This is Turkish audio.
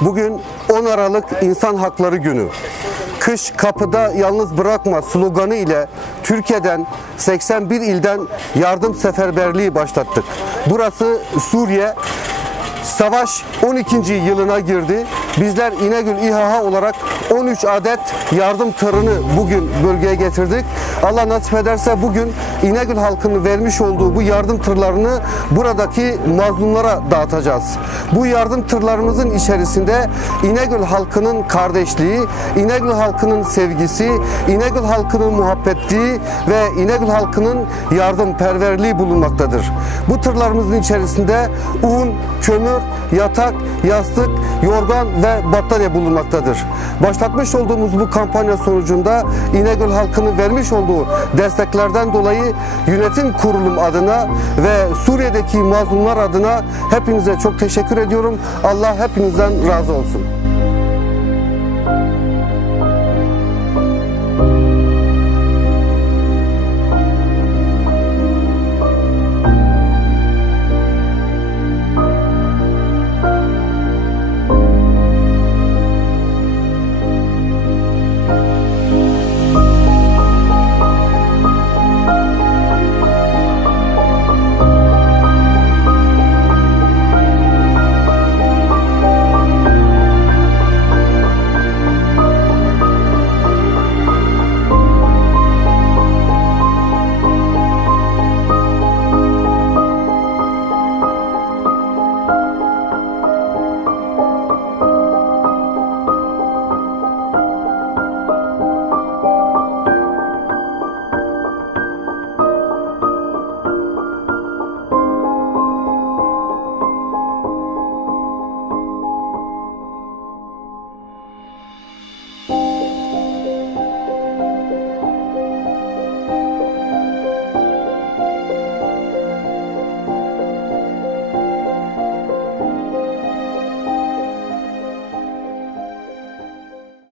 Bugün 10 Aralık İnsan Hakları Günü. Kış kapıda yalnız bırakma sloganı ile Türkiye'den 81 ilden yardım seferberliği başlattık. Burası Suriye. Savaş 12. yılına girdi. Bizler İnegül İHA olarak 13 adet yardım tırını bugün bölgeye getirdik. Allah nasip ederse bugün İnegül halkının vermiş olduğu bu yardım tırlarını buradaki mazlumlara dağıtacağız. Bu yardım tırlarımızın içerisinde İnegül halkının kardeşliği, İnegül halkının sevgisi, İnegül halkının muhabbetliği ve İnegül halkının yardımperverliği bulunmaktadır. Bu tırlarımızın içerisinde un, kömür, yatak, yastık, yorgan ve battaniye bulunmaktadır. Başlatmış olduğumuz bu kampanya sonucunda İnegöl halkının vermiş olduğu desteklerden dolayı yönetim kurulum adına ve Suriye'deki mazlumlar adına hepinize çok teşekkür ediyorum. Allah hepinizden razı olsun.